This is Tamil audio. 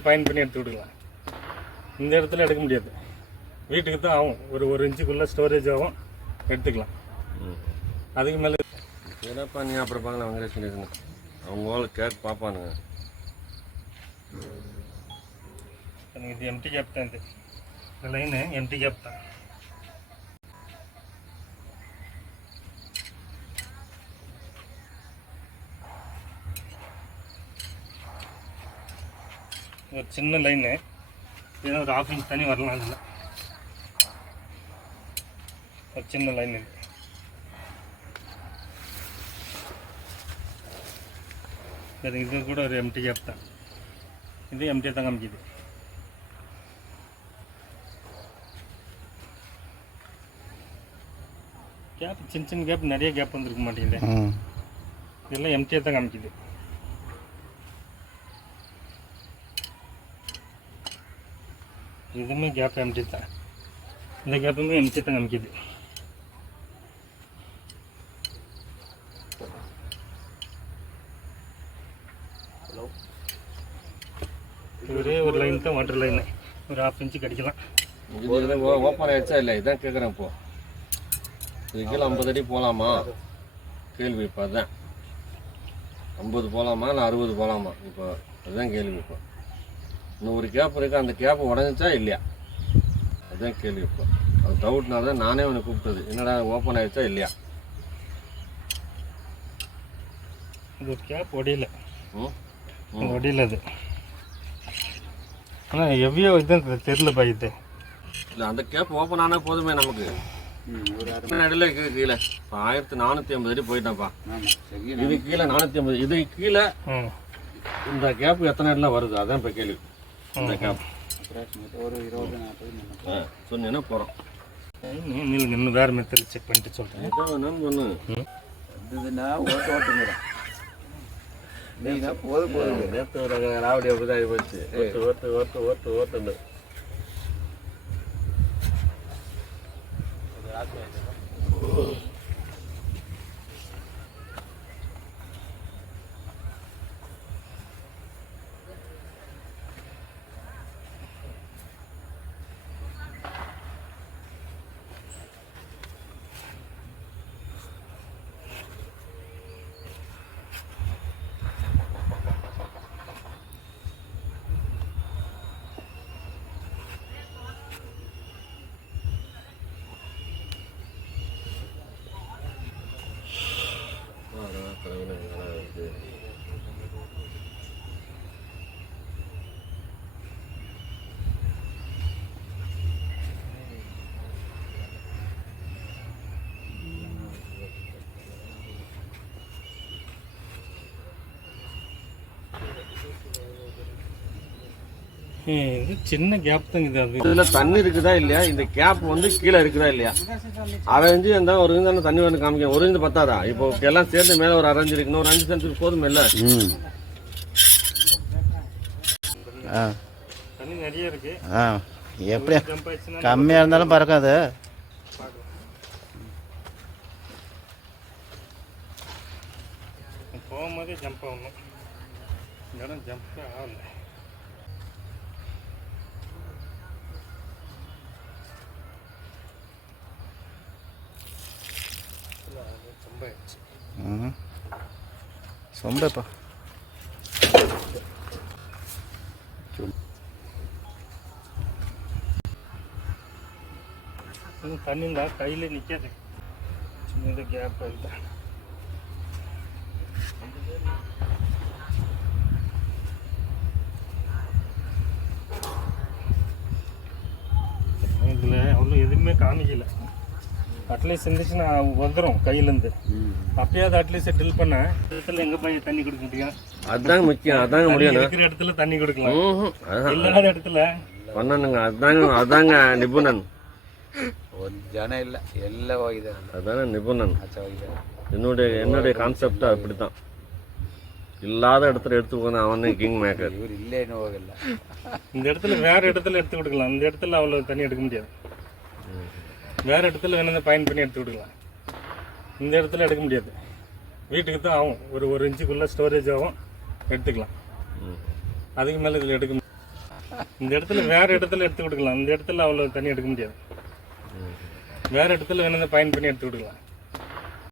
வேணால் பயன் பண்ணி எடுத்து விட்டுக்கலாம். இந்த இடத்துல எடுக்க முடியாது, வீட்டுக்கு தான் ஆகும். ஒரு இன்ச்சுக்குள்ளே ஸ்டோரேஜ் ஆகும், எடுத்துக்கலாம். அதுக்கு மேலே என்னப்பா நீ அப்புறம் பார்க்கலாம். வெங்கடேஷன் இருக்குங்க, அவங்க கேட்டு பார்ப்பானுங்க. இது எம்டி கேப் தான். இந்த லைனு எம்டி கேப் தான். ஒரு சின்ன லைனு, ஏன்னா ஒரு 1/2 இன்ச் தண்ணி வரலாம். அதில் ஒரு சின்ன லைன் இது. இது கூட ஒரு எம்டி கேப் தான். இது எம்டியாக தான் காமிக்குது. கேப் சின்ன கேப், நிறைய கேப் வந்துருக்க மாட்டேங்குது. இதெல்லாம் எம்டியாக தான் காமிக்குது. இதுவுமே கேப் எம்டி தான். இந்த கேப்புமே எம்டி தான் காமிக்குது. ஒரே ஒரு லைன் தான், வாட்டர் லைன். ஒரு 1/2 இன்ச்சு கடிக்கலாம். ஓப்பன் ஆகிடுச்சா இல்லை? இதான் கேட்குறேன். இப்போ இது கீழே 50 அடி போகலாமா கேள்வி. இப்போ அதுதான் 50 போகலாமா இல்லை 60 போகலாமா? இப்போ அதுதான் கேள்வி. இப்போ இன்னும் ஒரு கேப் இருக்குது, அந்த கேப் உடஞ்சிச்சா இல்லையா? அதுதான் கேள்வி. இப்போ அது டவுட்னால தான் நானே உன்னை கூப்பிட்டது. என்னடா ஓப்பன் ஆகிடுச்சா இல்லையா? இது கேப் ஒடியல, ஒடியல. அது ஆனால் எவ்வியோ இதுதான் தெரியல பாய்து. இல்லை, அந்த கேப் ஓப்பன் ஆனால் போதுமே நமக்கு. இடையில கீழே இப்போ 1450 அடி போயிட்டான்ப்பா. இது கீழே 450, இது கீழே இந்த கேப் எத்தனை இடத்துல வருது? அதான் இப்போ கேள்வி. இந்த கேப் ஒரு 20-40 சொன்னீங்கன்னா போகிறோம். இன்னும் வேறு மெத்தட் செக் பண்ணிட்டு சொல்கிறேன். இதான் வேணாம்னு சொன்னு இதுன்னா ஓட்டுங்கிறேன். போதும் நேற்று ஒரு ராவடி அப்படி தான் போச்சு. ஓட்டு இது சின்ன கேப் தான். இது இதுல தண்ணி இருக்குதா இல்லையா? இந்த கேப் வந்து கீழே இருக்குதா இல்லையா? அரை இன்ச்சு இருந்தா ஒரு இன்ச்சு தண்ணி வந்து காமிக்க. ஒரு இன்ச்சு பத்தாதா? இப்போ எல்லாம் சேர்ந்து மேல ஒரு 1/2 இன்ச்சு இருக்குன்னு, ஒரு 5 சென்ட்டுக்கு போதும் இல்ல? தண்ணி நிறைய இருக்கு. எப்படி கம்மியா இருந்தாலும் பறக்காது. போகும்போதே ஜம்ப் ஆகணும். இந்த இடம் ஜம்ப் ஆகல. சொம்பப்பா தண்ணி இருந்தா கையில நிக்காது. சின்ன கேப் இல்லை. இதுல அவ்வளோ எதுவுமே காமிக்கல. அட்லீஸ்ட் இருந்துச்சுன்னா வந்துடும் கையிலேருந்து. அப்பயாவது அட்லீஸ்ட் ட்ரில் பண்ண இடத்துல எங்கே போய் தண்ணி கொடுக்க முடியும்? அதுதாங்க முக்கியம். அதாங்க முடியும். இருக்கிற இடத்துல தண்ணி கொடுக்கலாம், இல்லாத இடத்துல பண்ணணுங்க. அதாங்க நிபுணன். ஜனம் இல்லை, எல்லாம் அதான நிபுணன். என்னுடைய கான்செப்ட் அப்படி தான். இல்லாத இடத்துல எடுத்து போகணும். அவன் கிங் மேக்கர். இவர் இல்லைன்னு போகல. இந்த இடத்துல வேற இடத்துல எடுத்து கொடுக்கலாம். இந்த இடத்துல அவ்வளோ தண்ணி எடுக்க முடியாது. வேற இடத்துல வேணும் பயன் பண்ணி எடுத்து கொடுக்கலாம். இந்த இடத்துல எடுக்க முடியாது, வீட்டுக்கு தான் ஆகும். ஒரு இன்ச்சுக்குள்ளே ஸ்டோரேஜ் ஆகும், எடுத்துக்கலாம். அதுக்கு மேலே இதில் எடுக்க இந்த இடத்துல வேற இடத்துல எடுத்து கொடுக்கலாம். இந்த இடத்துல அவ்வளோ தண்ணி எடுக்க முடியாது. வேற இடத்துல வேணும் பயன் பண்ணி எடுத்து கொடுக்கலாம்.